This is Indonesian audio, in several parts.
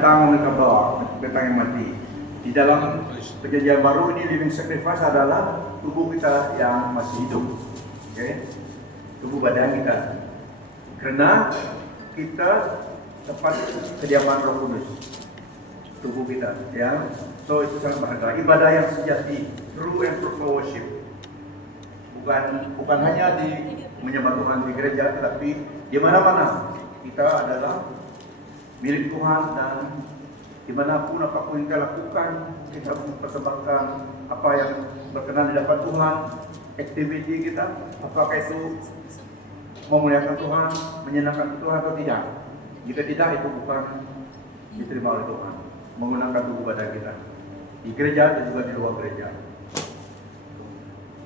tentang mereka bawa, tentang yang mati. Di dalam perjanjian baru ini living sacrifice adalah tubuh kita yang masih hidup, okay? Tubuh badan kita. Karena kita tempat kediaman Roh Kudus, tubuh kita, ya. So itu sangat berharga. Ibadah yang sejati, true and proper worship. Bukan hanya di menyembah Tuhan di gereja, tetapi di mana-mana kita adalah milik Tuhan, dan dimanapun apapun kita lakukan, kita mempersembahkan apa yang berkenan di hadapan Tuhan. Aktiviti kita, apakah itu memuliakan Tuhan, menyenangkan Tuhan atau tidak. Jika tidak, itu bukan diterima oleh Tuhan. Menggunakan tubuh badan kita di gereja dan juga di luar gereja.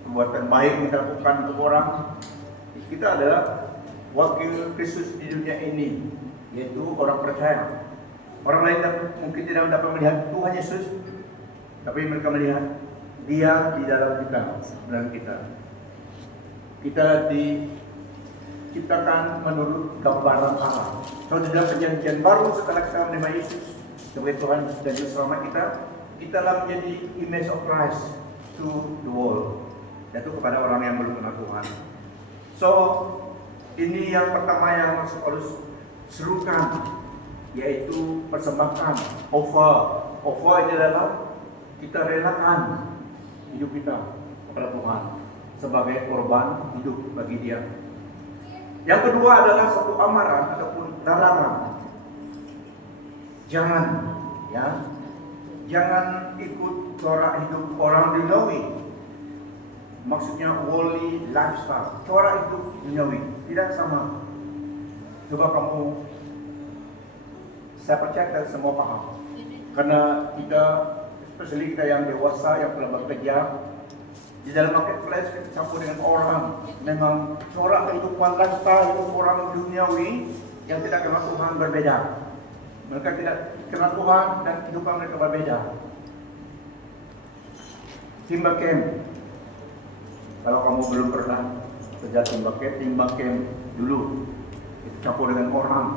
Perbuatan baik yang kita lakukan untuk orang, kita adalah wakil Kristus di dunia ini, yaitu orang percaya. Orang lain mungkin tidak dapat melihat Tuhan Yesus, tapi mereka melihat Dia di dalam kita, dalam kita. Kita diciptakan menurut gambaran Allah. So di dalam perjanjian baru, setelah kita menerima Yesus sebagai Tuhan dan Juru Selamat kita, kita telah menjadi image of Christ to the world, yaitu kepada orang yang belum kenal Tuhan. So ini yang pertama yang Rasul Paulus serukan, yaitu persembahkan, offer. Offer ini adalah kita relakan hidup kita kepada Tuhan sebagai korban hidup bagi Dia. Yang kedua adalah satu amaran ataupun larangan. Jangan ikut corak hidup orang duniawi. Maksudnya worldly lifestyle, corak hidup duniawi, tidak sama. Coba saya percaya kita semua paham. Karena kita, especially kita yang dewasa, yang telah bekerja, di dalam marketplace kita campur dengan orang. Memang corak kehidupan lifestyle hidup orang duniawi yang tidak kenal Tuhan berbeda. Mereka tidak kenal Tuhan dan kehidupan mereka berbeda. Timba camp. Kalau kamu belum pernah kerja timba camp dulu, itu campur dengan orang.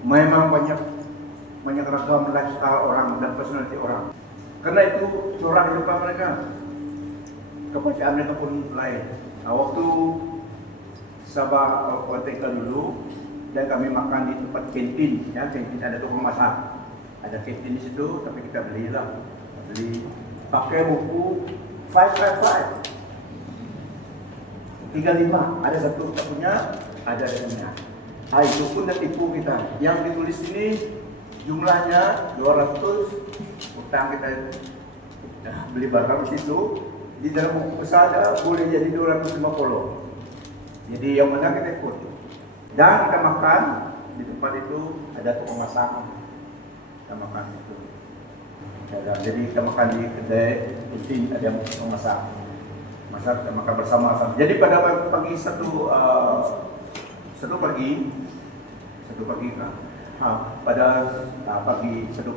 Memang banyak ragam lifestyle orang dan personality orang. Karena itu corak kehidupan mereka, kepercayaan mereka pun lain. Nah, waktu Sabah Kota dulu, dan kami makan di tempat kantin, ya, kantin ada tukang masak, ada kantin di situ, tapi kita beli pakai buku 555, 35, ada satunya, ada satunya. Nah, itu pun dah tipu kita. Yang ditulis ini jumlahnya 200, utang kita beli barang di situ, di dalam buku besar boleh jadi 250. Jadi yang mana kita ikut. Dan kita makan di tempat itu, ada tukang masak, kita makan itu. Jadi kita makan di kedai kantin, ada yang tukang masak, kita makan bersama-sama. Jadi pada pagi satu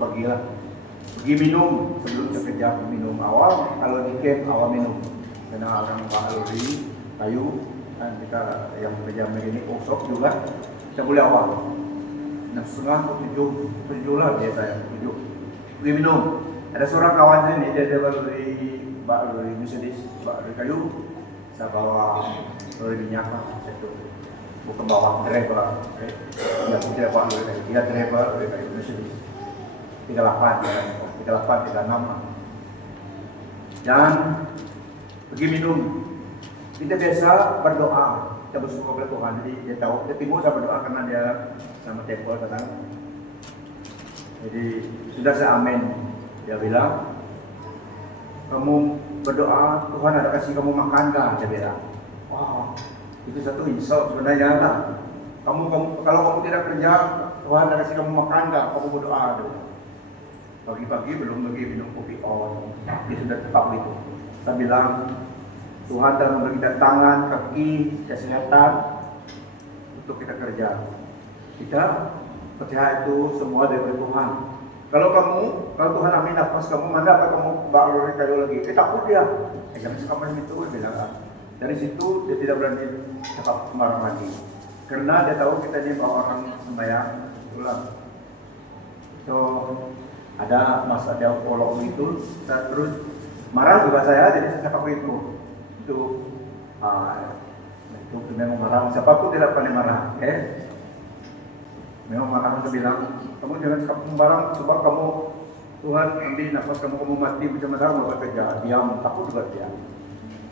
pagi lah, pergi minum sebelum kerja, minum awal. Kalau di camp awal minum, karena orang kalori kayu, dan kita yang kerja ini kosok juga, kita boleh awal 6:30 atau 7 lah biasa, 7 pergi minum. Ada seorang kawan saya ni, dia baru dari Mercedes, dari kayu, saya bawa dari minyak satu. Bukan bawa driver, dia tidak bawa dari kayu, dia driver dari kayu Mercedes 38, 36. Dan pergi minum. Kita biasa berdoa, kita bersyukur kepada Tuhan. Jadi dia tahu, dia timbul saya berdoa karena dia sama tempel datang. Jadi sudah saya amin. Dia bilang, kamu berdoa, Tuhan ada kasih kamu makan kah? Dia bilang, wah, itu satu insult sebenarnya lah. Kalau kamu tidak kerja, Tuhan ada kasih kamu makan kah? Kamu berdoa. Pagi-pagi belum lagi minum kopi on, dia sudah tetap begitu. Saya bilang, Tuhan telah memberi kita tangan, kaki, kesehatan untuk kita kerja. Kita percaya itu semua dari Tuhan. Kalau Tuhan ambil nafas kamu, mana apa kamu baru kayu lagi? Takut dia. Jangan suka macam itu, bilang. Dari situ dia tidak berani cakap sembarang lagi. Karena dia tahu kita ini bawa orang sembahyang, pulang. So ada mas ada polong itu, terus marah juga saya, jadi saya pakai itu itu memang marah. Siapapun tidak pandai marah, memang marah. Saya bilang, kamu jangan cakap sembarang, sebab kamu Tuhan ambil nafas kamu mati macam mana mau bekerja, diam, takut juga dia.